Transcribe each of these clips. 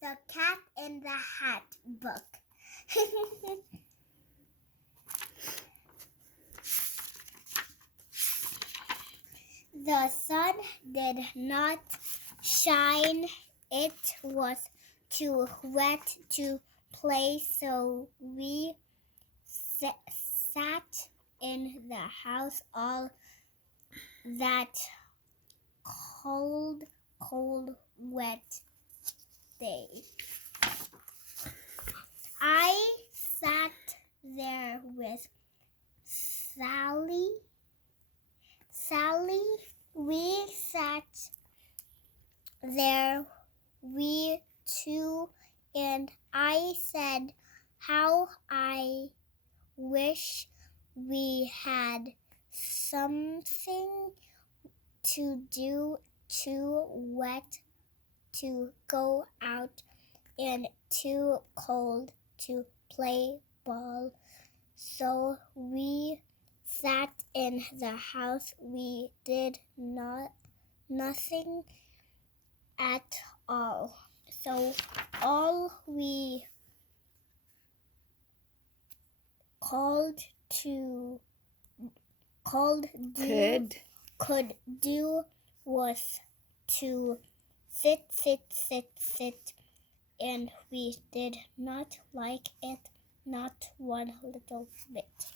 The Cat in the Hat book. The sun did not shine. It was too wet to play, so we sat in the house all that cold, wet day. I sat there with Sally. We sat there, we two, and I said how I wish we had something to do, too wet to go out and too cold to play ball. So we sat in the house. We did nothing at all. So all we could do was to sit, and we did not like it, not one little bit.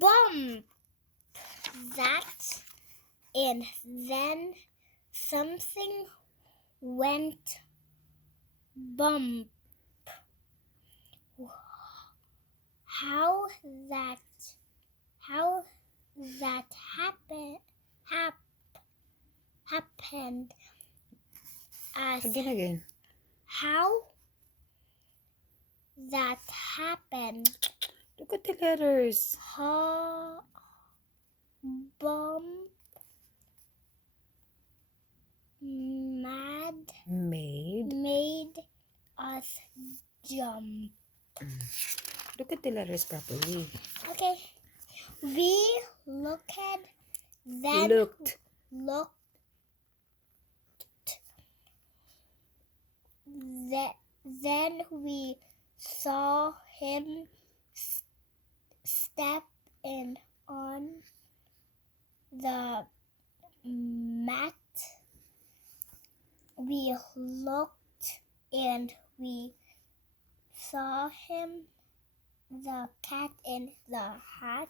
Bump! That, and then something went bump. How that happened as Again. how that happened. Look at the letters. Bump made us jump. Look at the letters properly. Okay. We looked. Then we saw him step in on the mat. We looked and we saw him, the Cat in the Hat,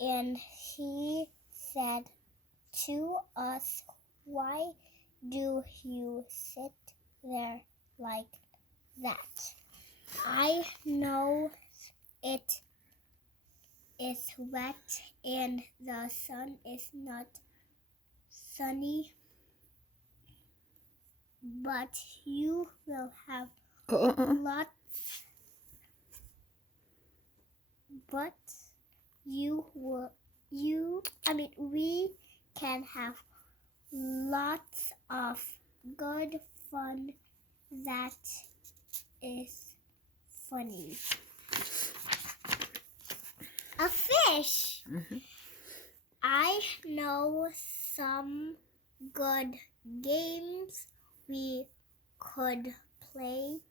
and he said to us, "Why do you sit there like that? I know it is wet and the sun is not sunny, but you will have lots. But we can have lots of good fun that is funny." A fish. I know some good games we could play,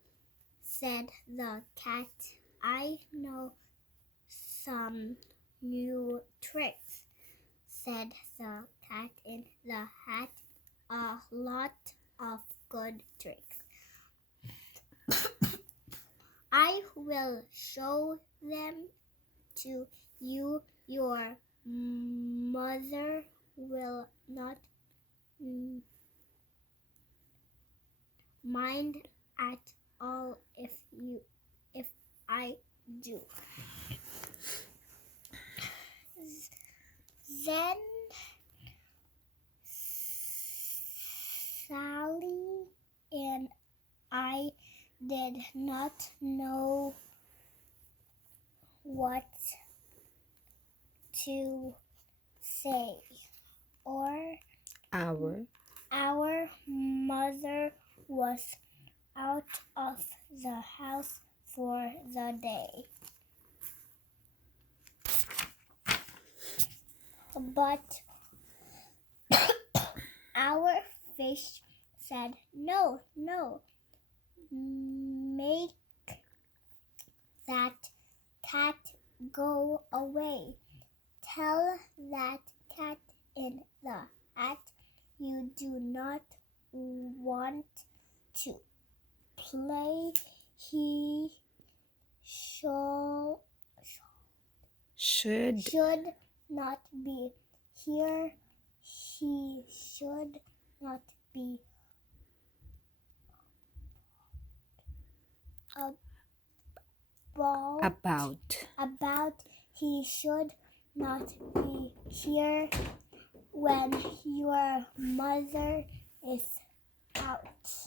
said the cat. I know some new tricks, said the Cat in the Hat. A lot of good tricks. I will show them to you. Your mother will not mind at all if I do. Then Sally and I did not know what to say, or our mother was out of the house for the day. But our fish said, "No, no, make that cat go away. Tell that cat in the hat you do not want to play. He Should. should not be here. He should not be about. He should not be here when your mother is out."